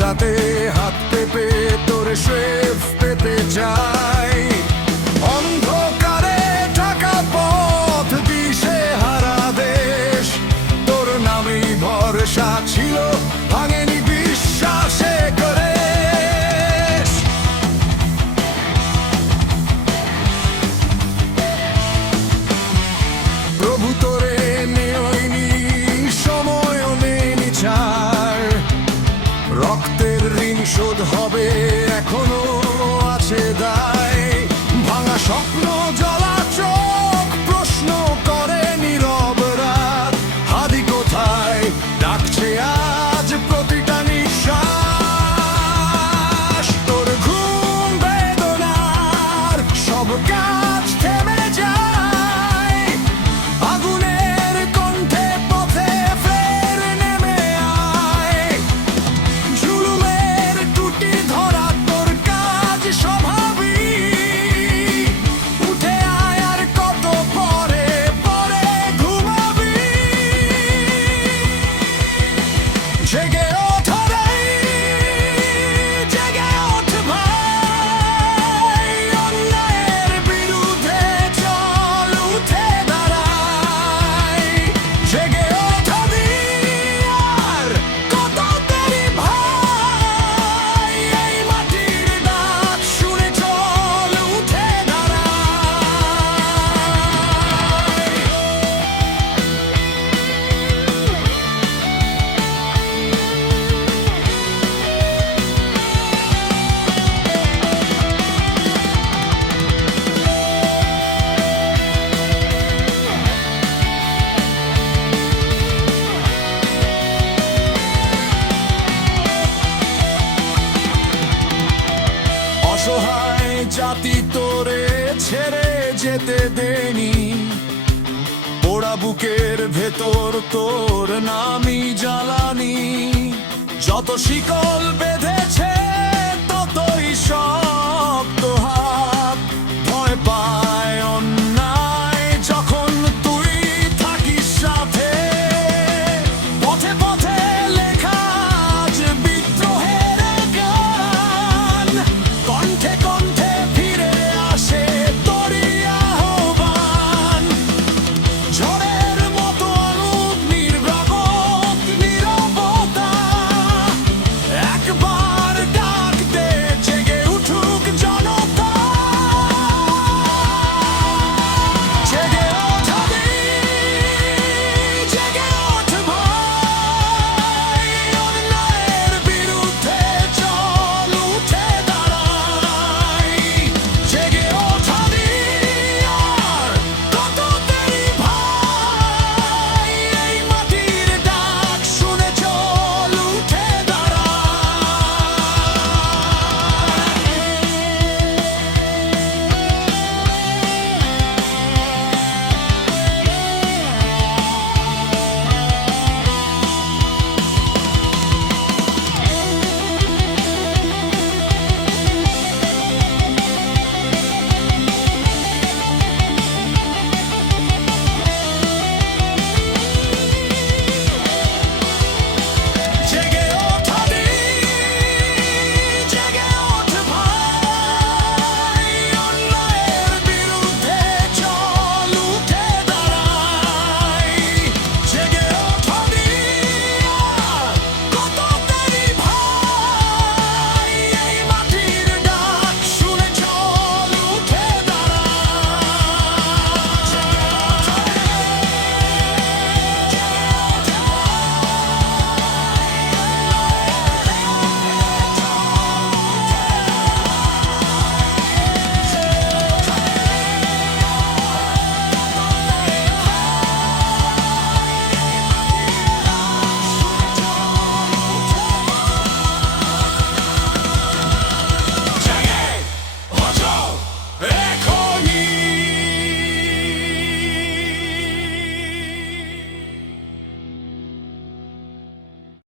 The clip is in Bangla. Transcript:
যাতে হাত পেতে তোর শেফ পেতে চাই। অন্ধকারে টাকা পথ দিশে হারা দেশ, তোর নামই ভরসা ছিল, ভাঙেনি বিশ্বাসে করে। প্রভু তোরে নেয়নি সময়ও নেয়নি ছাড়, রক্তের ঋণ শোধ হবে এখনো আছে দায়। ভাঙা স্বপ্ন জ্বলা চোখ প্রশ্ন করে নীরব রাত, হাদি কোথায় ডাকছে আজ প্রতিটা নিঃশ্বাস। তোর ঘুম বেদনার সব কাজ থেমে যায়, আগুনের কণ্ঠে পথে ফের নেমে আয়। জুলুমের টুটি ধরা তোর কাজ স্বাভাবিক, উঠে আয় আর কত পরে পরে ঘুমাবি। জেগে ওঠ রে, জেগে ওঠ ভাই, অন্যায়ের বিরুদ্ধে চল উঠে দাঁড়াই। জেগে ওঠ আর কত দেরি ভাই, এই মাটির ডাক শুনে চল উঠে দাঁড়াই। অসহায় জাতি তোরে ছেড়ে যেতে দেনি, পোড়া বুকের ভেতর তোর নামই জ্বালানি। যত শিকল বেঁধে